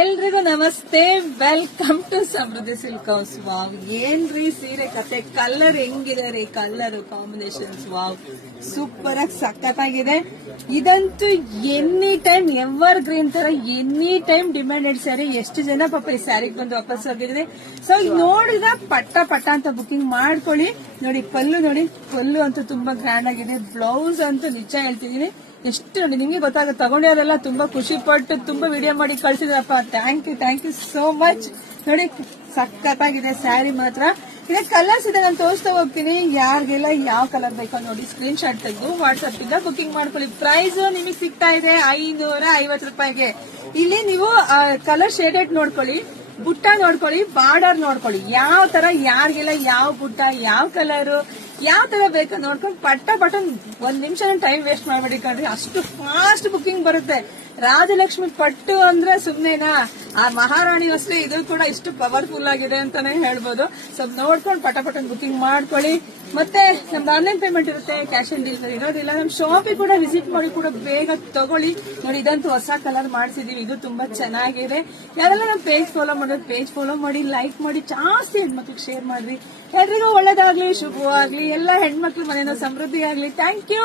ಎಲ್ರಿಗೂ ನಮಸ್ತೆ, welcome to Samriddhi silk house. Wow, ಏನ್ರಿ ಸೀರೆ ಕತೆ, ಕಲರ್ ಹೆಂಗಿದೆ ರೀ, ಕಲರ್ ಕಾಂಬಿನೇಷನ್ಸ್ ವಾವ್ ಸೂಪರ್ ಆಗಿ ಸಖತ್ತಾಗಿದೆ. ಇದಂತೂ ಎನಿ ಟೈಮ್ ಎವರ್ ಗ್ರೀನ್ ತರ ಎನಿ ಟೈಮ್ ಡಿಮ್ಯಾಂಡೆಡ್ ಸ್ಯಾರಿ. ಎಷ್ಟು ಜನ ಪಾಪ ಈ ಸ್ಯಾರಿಗೆ ಬಂದು ವಾಪಸ್ ಹೋಗಿದ್ರೆ. ಸೊ ನೋಡಿದ ಪಟ್ಟ ಪಟ್ಟ ಅಂತ ಬುಕಿಂಗ್ ಮಾಡ್ಕೊಳ್ಳಿ. ನೋಡಿ ಪಲ್ಲು, ನೋಡಿ ಪಲ್ಲು ಅಂತೂ ತುಂಬಾ ಗ್ರ್ಯಾಂಡ್ ಆಗಿದೆ. ಬ್ಲೌಸ್ ಅಂತೂ ನಿಜ ಹೇಳ್ತಿದೀನಿ, ಎಷ್ಟು ನೋಡಿ ನಿಮ್ಗೆ ಗೊತ್ತಾಗುತ್ತೆ. ತಗೊಂಡಿರೋರೆಲ್ಲ ತುಂಬಾ ಖುಷಿ ಪಟ್ಟು ತುಂಬಾ ವಿಡಿಯೋ ಮಾಡಿ ಕಳ್ಸಿದ್ರಪ್ಪ. Thank you so much. ನೋಡಿ ಸಖತ್ತಾಗಿದೆ ಸ್ಯಾರಿ ಮಾತ್ರ. ಇದೇ ಕಲರ್ಸ್ ಇದೆ, ನಾನು ತೋರಿಸ್ತಾ ಹೋಗ್ತೀನಿ. ಯಾರಿಗೆಲ್ಲ ಯಾವ ಕಲರ್ ಬೇಕೋ ನೋಡಿ ಸ್ಕ್ರೀನ್ ಶಾಟ್ ತೆಗೆದು ವಾಟ್ಸ್ಆಪ್ ಇಂದ ಬುಕಿಂಗ್ ಮಾಡ್ಕೊಳ್ಳಿ. ಪ್ರೈಸ್ ನಿಮಗೆ ಸಿಗ್ತಾ ಇದೆ 550 ರೂಪಾಯಿಗೆ. ಇಲ್ಲಿ ನೀವು ಕಲರ್ ಶೇಡೆಡ್ ನೋಡ್ಕೊಳ್ಳಿ, ಬುಟ್ಟ ನೋಡ್ಕೊಳ್ಳಿ, ಬಾರ್ಡರ್ ನೋಡ್ಕೊಳ್ಳಿ. ಯಾವ ತರ ಯಾರಿಗೆಲ್ಲ ಯಾವ ಬುಟ್ಟ, ಯಾವ ಕಲರ್, ಯಾವ ತರ ಬೇಕು ನೋಡ್ಕೊಂಡು ಪಟ್ಟ ಒಂದ್ ನಿಮಿಷ ಟೈಮ್ ವೇಸ್ಟ್ ಮಾಡ್ಬೇಡಿ ಕಣ್ರಿ. ಅಷ್ಟು ಫಾಸ್ಟ್ ಬುಕಿಂಗ್ ಬರುತ್ತೆ. ರಾಜಲಕ್ಷ್ಮಿ ಪಟ್ಟು ಅಂದ್ರೆ ಸುಮ್ನೆನಾ, ಆ ಮಹಾರಾಣಿ ಅಷ್ಟೇ ಇದು ಕೂಡ ಇಷ್ಟು ಪವರ್ಫುಲ್ ಆಗಿದೆ ಅಂತಾನೆ ಹೇಳ್ಬೋದು. ಸೊ ನೋಡ್ಕೊಂಡು ಪಟ ಬುಕಿಂಗ್ ಮಾಡ್ಕೊಳ್ಳಿ. ಮತ್ತೆ ನಮ್ದು ಆನ್ಲೈನ್ ಪೇಮೆಂಟ್ ಇರುತ್ತೆ, ಕ್ಯಾಶ್ ಆನ್ ಡೆಲಿವರಿ ಇರೋದಿಲ್ಲ. ನಮ್ ಶಾಪಿಗೆ ಕೂಡ ವಿಸಿಟ್ ಮಾಡಿ ಕೂಡ ಬೇಗ ತಗೊಳ್ಳಿ. ನೋಡಿ ಇದಂತೂ ಹೊಸ ಕಲರ್ ಮಾಡಿಸಿದೀವಿ, ಇದು ತುಂಬಾ ಚೆನ್ನಾಗಿದೆ. ಯಾರೆಲ್ಲ ನಮ್ ಪೇಜ್ ಫಾಲೋ ಮಾಡೋದು ಪೇಜ್ ಫಾಲೋ ಮಾಡಿ, ಲೈಕ್ ಮಾಡಿ, ಜಾಸ್ತಿ ಹೆಣ್ಮಕ್ಳಿಗೆ ಶೇರ್ ಮಾಡ್ರಿ. ಎಲ್ರಿಗೂ ಒಳ್ಳೇದಾಗ್ಲಿ, ಶುಭವಾಗ್ಲಿ. ಎಲ್ಲ ಹೆಣ್ಮಕ್ಳು ಮನೇನ ಸಮೃದ್ಧಿ ಆಗ್ಲಿ. Thank you.